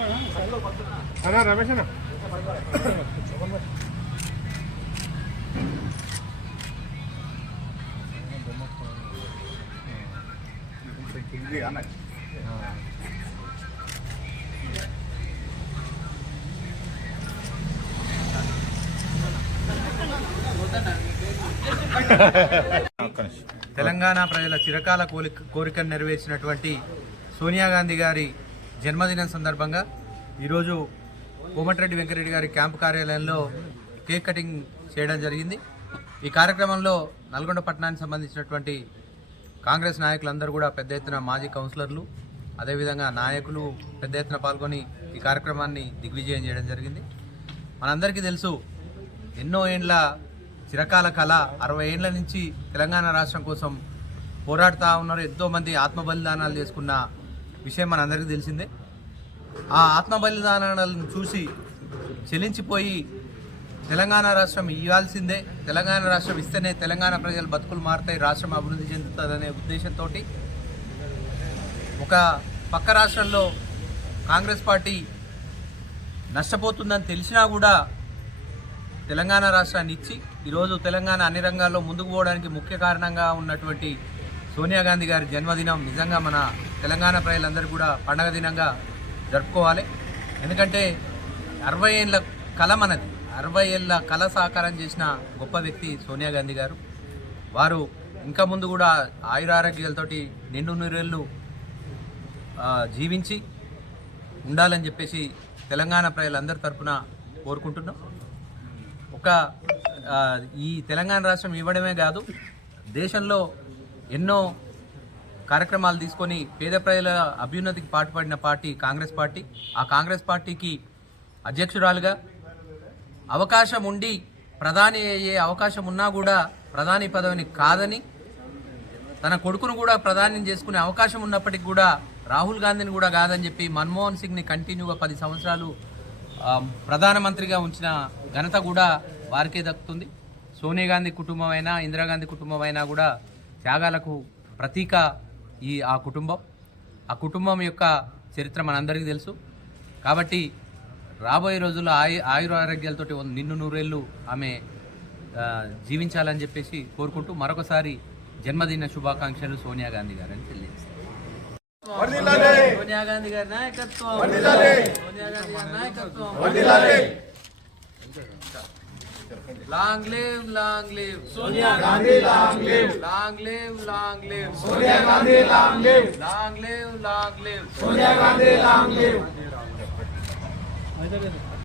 అన్నా రమేష్ అన్న తెలంగాణ ప్రజల చిరకాల కోరికను నెరవేర్చినటువంటి సోనియా గాంధీ గారి జన్మదినం సందర్భంగా ఈరోజు కోమటిరెడ్డి వెంకరెడ్డి గారి క్యాంపు కార్యాలయంలో కేక్ కటింగ్ చేయడం జరిగింది. ఈ కార్యక్రమంలో నల్గొండ పట్టణానికి సంబంధించినటువంటి కాంగ్రెస్ నాయకులందరూ కూడా పెద్ద ఎత్తున మాజీ కౌన్సిలర్లు అదేవిధంగా నాయకులు పెద్ద ఎత్తున పాల్గొని ఈ కార్యక్రమాన్ని దిగ్విజయం చేయడం జరిగింది. మనందరికీ తెలుసు, ఎన్నో ఏండ్ల చిరకాల కళ 60 ఏండ్ల నుంచి తెలంగాణ రాష్ట్రం కోసం పోరాడుతూ ఉన్నారు. ఎంతోమంది ఆత్మ బలిదానాలు చేసుకున్న విషయం మనందరికీ తెలిసిందే. ఆ ఆత్మ బలిదానాలను చూసి చెలించిపోయి తెలంగాణ రాష్ట్రం ఇవ్వాల్సిందే, తెలంగాణ రాష్ట్రం ఇస్తేనే తెలంగాణ ప్రజల బతుకులు మారుతాయి, రాష్ట్రం అభివృద్ధి చెందుతుందనే ఉద్దేశంతో ఒక పక్క రాష్ట్రంలో కాంగ్రెస్ పార్టీ నష్టపోతుందని తెలిసినా కూడా తెలంగాణ రాష్ట్రాన్ని ఇచ్చి ఈరోజు తెలంగాణ అన్ని రంగాల్లో ముందుకు పోవడానికి ముఖ్య కారణంగా ఉన్నటువంటి సోనియా గాంధీ గారి జన్మదినం నిజంగా మన తెలంగాణ ప్రజలందరూ కూడా పండగ దినంగా జరుపుకోవాలి. ఎందుకంటే 60 ఏళ్ళ కళ మనది, 60 ఏళ్ళ కళ సాకారం చేసిన గొప్ప వ్యక్తి సోనియా గాంధీ గారు. వారు ఇంకా ముందు కూడా ఆయురారోగ్యాలతోటి నిండు నూరేళ్ళు జీవించి ఉండాలని చెప్పేసి తెలంగాణ ప్రజలందరి తరఫున కోరుకుంటున్నాం. ఈ తెలంగాణ రాష్ట్రం ఇవ్వడమే కాదు, దేశంలో ఎన్నో కార్యక్రమాలు తీసుకొని పేద ప్రజల అభ్యున్నతికి పాటుపడిన పార్టీ కాంగ్రెస్ పార్టీ. ఆ కాంగ్రెస్ పార్టీకి అధ్యక్షురాలుగా అవకాశం ఉండి ప్రధాని అయ్యే అవకాశం ఉన్నా కూడా ప్రధాని పదవిని కాదని తన కొడుకును కూడా ప్రధాని చేసుకునే అవకాశం ఉన్నప్పటికీ కూడా రాహుల్ గాంధీని కూడా కాదని చెప్పి మన్మోహన్ సింగ్ని కంటిన్యూగా 10 సంవత్సరాలు ప్రధానమంత్రిగా ఉంచిన ఘనత కూడా వారికే దక్కుతుంది. సోనియా గాంధీ కుటుంబం అయినా ఇందిరాగాంధీ కుటుంబం అయినా కూడా త్యాగాలకు ప్రతీక ఆ కుటుంబం యొక్క చరిత్ర మనందరికీ తెలుసు. కాబట్టి రాబోయే రోజుల్లో ఆయురారోగ్యాలతోటి నిన్ను నూరేళ్ళు ఆమె జీవించాలని చెప్పేసి కోరుకుంటూ మరొకసారి జన్మదిన శుభాకాంక్షలు సోనియా గాంధీ గారని తెలియజేస్తారు. సోనియా గాంధీ గారి నాయకత్వం, సోనియా గాంధీ గారి నాయకత్వం. Long live Sonia Gandhi, long live Sonia Gandhi, long live Sonia Gandhi, long live.